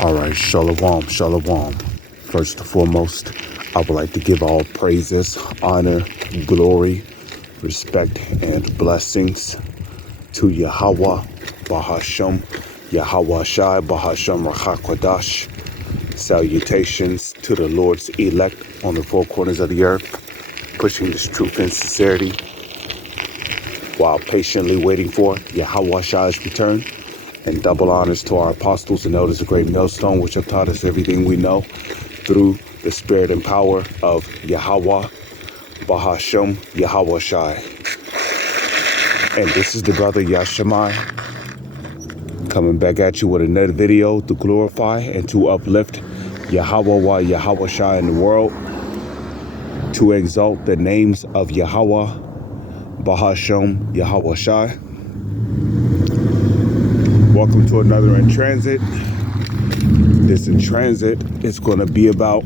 All right, shalom, shalom. First and foremost, I would like to give all praises, honor, glory, respect, and blessings to Yahweh, Bahasham, Yahweh Shai, Bahasham Rachakwadash. Salutations to the Lord's elect on the four corners of the earth, pushing this truth and sincerity while patiently waiting for Yahweh Shai's return. And double honors to our apostles and elders of Great Millstone, which have taught us everything we know through the spirit and power of Yahweh, Bahasham, Yahweh Shai. And this is the brother Yashamai, coming back at you with another video to glorify and to uplift Yahweh, Yahweh Shai in the world, to exalt the names of Yahweh, Bahasham, Yahweh Shai. Welcome to another In Transit. This In Transit is going to be about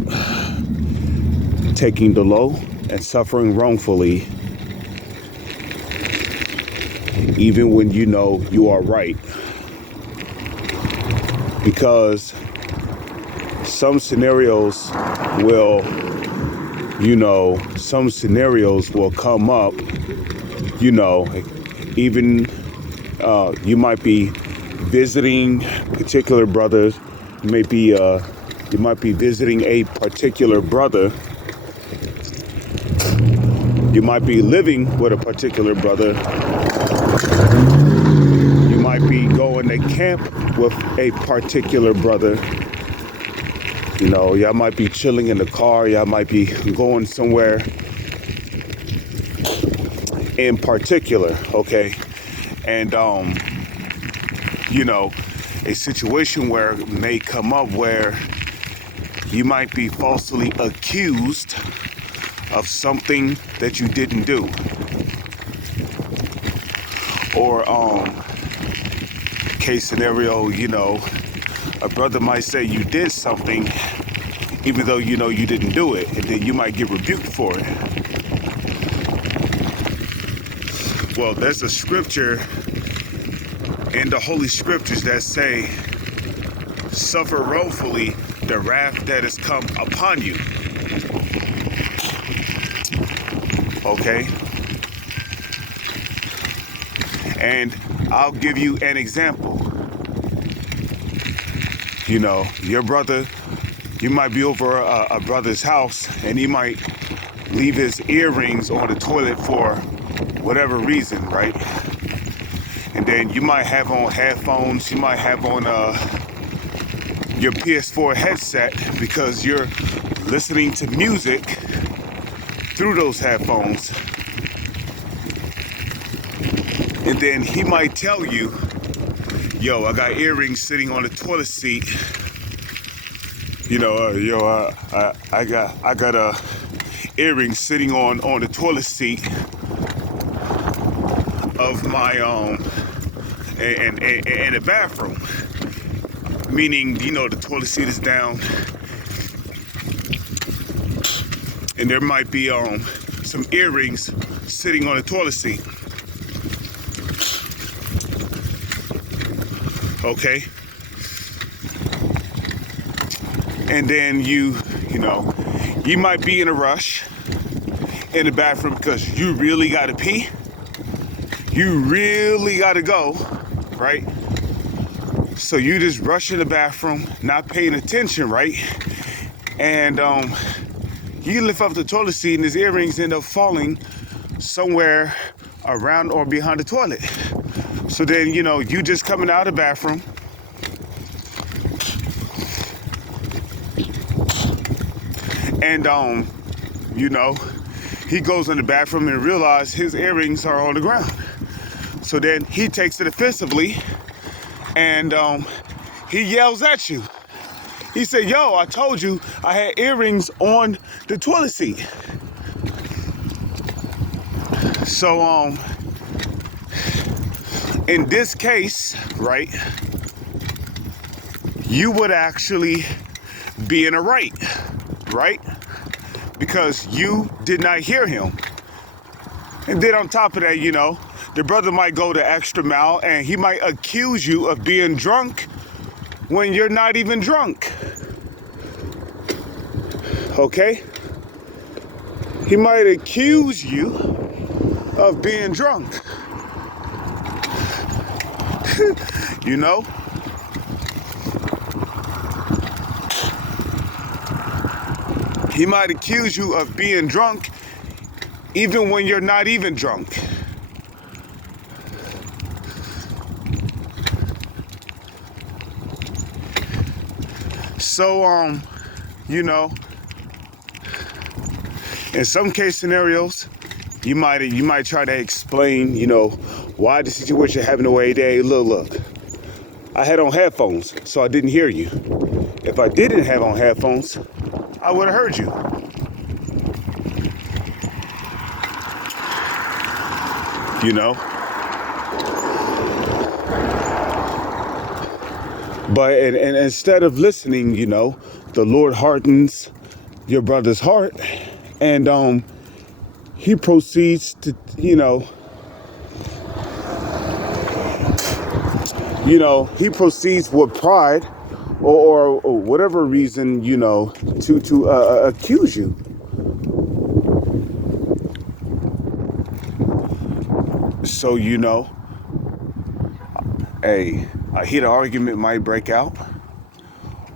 taking the low and suffering wrongfully, even when you know you are right. Because some scenarios will, come up, even you might be visiting particular brothers. You might be visiting a particular brother. You might be living with a particular brother. You might be going to camp with a particular brother. Y'all might be chilling in the car. Y'all might be going somewhere in particular, okay? And a situation where it may come up where you might be falsely accused of something that you didn't do. Or case scenario, a brother might say you did something even though you didn't do it, and then you might get rebuked for it. Well, there's a scripture in the Holy Scriptures that say, suffer wrongfully the wrath that has come upon you. Okay? And I'll give you an example. Your brother, you might be over a brother's house and he might leave his earrings on the toilet for whatever reason, right? And then you might have on headphones, you might have on your PS4 headset because you're listening to music through those headphones. And then he might tell you, yo, I got earrings sitting on the toilet seat. I got earrings sitting on the toilet seat of my in the bathroom. Meaning, the toilet seat is down, and there might be some earrings sitting on the toilet seat. Okay. And then you might be in a rush in the bathroom because you really got to pee. You really got to go, right? So you just rush in the bathroom, not paying attention, right? And you lift up the toilet seat and his earrings end up falling somewhere around or behind the toilet. So then, you just coming out of the bathroom. And, he goes in the bathroom and realizes his earrings are on the ground. So then he takes it offensively and he yells at you. He said, yo, I told you I had earrings on the toilet seat. So, in this case, right, you would actually be in a right? Because you did not hear him. And then on top of that, the brother might go the extra mile and he might accuse you of being drunk when you're not even drunk. Okay? He might accuse you of being drunk. You know? He might accuse you of being drunk even when you're not even drunk. So, you know, in some case scenarios, you might try to explain, you know, why the situation happened the way it did. Look, I had on headphones, so I didn't hear you. If I didn't have on headphones, I would have heard you. You know? But and instead of listening, you know, the Lord hardens your brother's heart, and he proceeds to, you know, he proceeds with pride or whatever reason, you know, to accuse you. So, you know, a heated argument might break out,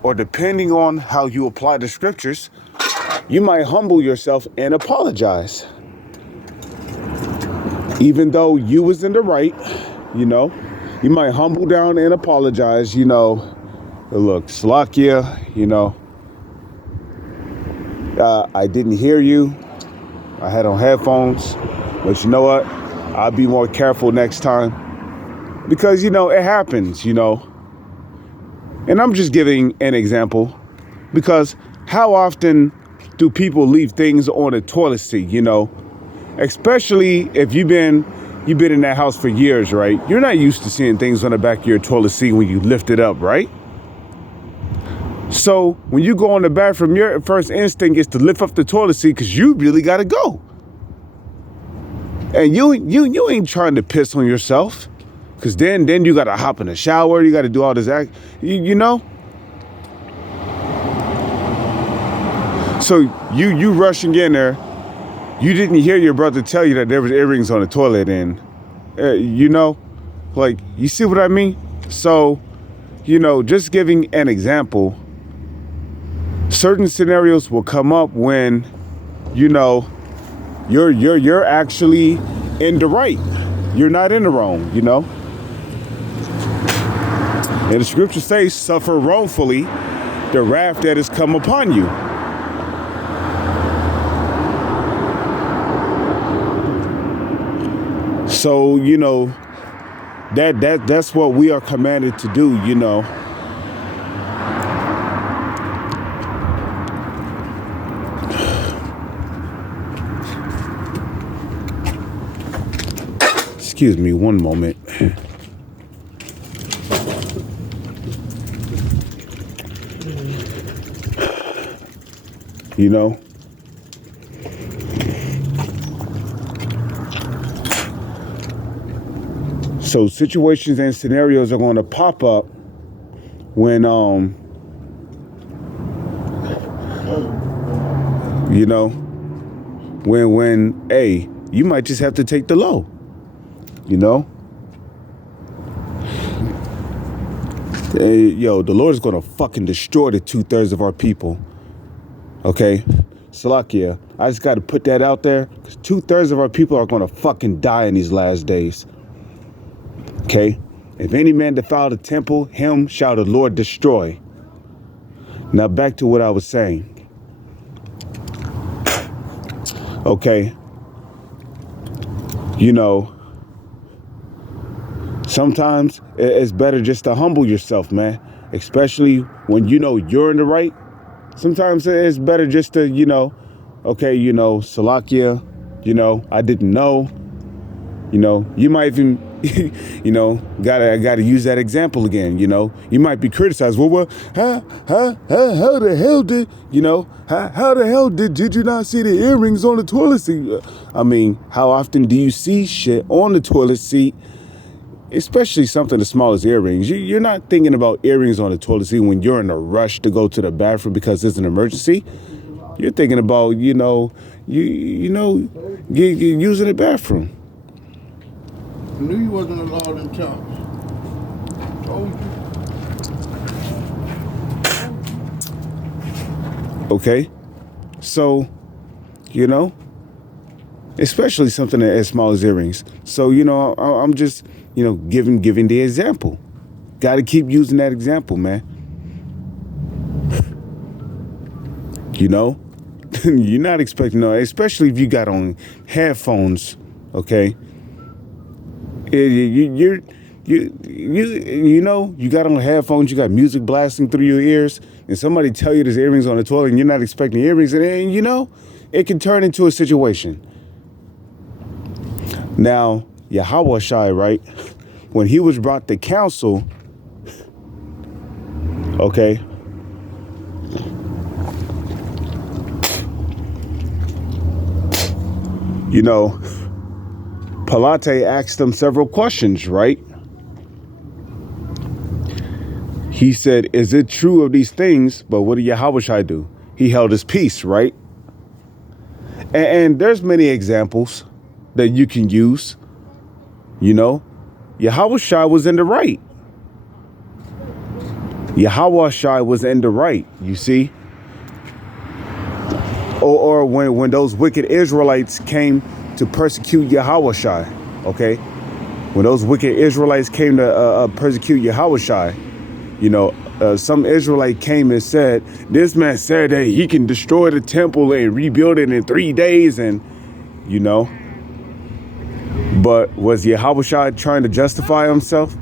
or depending on how you apply the scriptures, you might humble yourself and apologize. Even though you was in the right, you know, you might humble down and apologize, you know, look, Slovakia, you know, I didn't hear you. I had on headphones, but you know what? I'll be more careful next time. Because, you know, it happens, you know. And I'm just giving an example. Because how often do people leave things on a toilet seat, you know? Especially if you've been in that house for years, right? You're not used to seeing things on the back of your toilet seat when you lift it up, right? So when you go on the bathroom, your first instinct is to lift up the toilet seat because you really got to go. And you ain't trying to piss on yourself. Because then you got to hop in the shower. You got to do all this act, you know? So you rushing in there. You didn't hear your brother tell you that there was earrings on the toilet. And, you know, like, you see what I mean? So, you know, just giving an example, certain scenarios will come up when, you know, you're actually in the right. You're not in the wrong, you know? And the scripture says, suffer wrongfully the wrath that has come upon you. So, you know, that's what we are commanded to do, you know. Excuse me one moment. You know? So situations and scenarios are going to pop up when, you know, when, hey, you might just have to take the low, you know? Hey, yo, the Lord is going to fucking destroy the 2/3 of our people. Okay? Slovakia, I just got to put that out there because 2/3 of our people are going to fucking die in these last days. Okay? If any man defile the temple, him shall the Lord destroy. Now back to what I was saying. Okay? You know, sometimes it's better just to humble yourself, man. Especially when you know you're in the right. Sometimes it's better just to, you know, okay, you know, Slovakia, you know, I didn't know. You know, you might even, you know, gotta use that example again. You know, you might be criticized. Well, how the hell did, you know, how the hell did you not see the earrings on the toilet seat? I mean, how often do you see shit on the toilet seat especially something as small as earrings. You're not thinking about earrings on the toilet seat when you're in a rush to go to the bathroom because it's an emergency. You're thinking about, using the bathroom. I knew you wasn't allowed in town. Told you. Okay? So, especially something as small as earrings. So, I'm just, giving the example. Got to keep using that example, man. You're not expecting, especially if you got on headphones, okay? You got on headphones, you got music blasting through your ears, and somebody tell you there's earrings on the toilet and you're not expecting earrings, and it can turn into a situation. Now, Yahawashi, right? When he was brought to council, okay, Pilate asked him several questions, right? He said, is it true of these things? But what did Yahawashi do? He held his peace, right? And there's many examples that you can use. Yahawashi was in the right. Yahawashi was in the right, you see? Or when those wicked Israelites came to persecute Yahawashi, okay? When those wicked Israelites came to persecute Yahawashi, some Israelite came and said, this man said that he can destroy the temple and rebuild it in 3 days, and, but was Yahawashi trying to justify himself?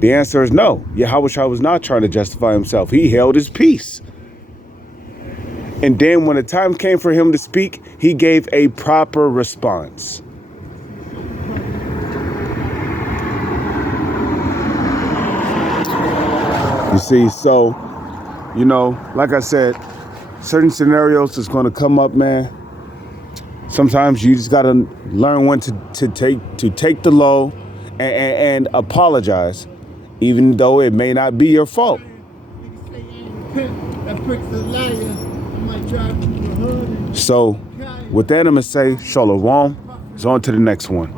The answer is no. Yahawashi was not trying to justify himself. He held his peace. And then when the time came for him to speak, he gave a proper response. You see, so, like I said, certain scenarios is going to come up, man. Sometimes you just got to learn when to take the low and apologize, even though it may not be your fault. So, with that, I'm going to say, Shalom. It's on to the next one.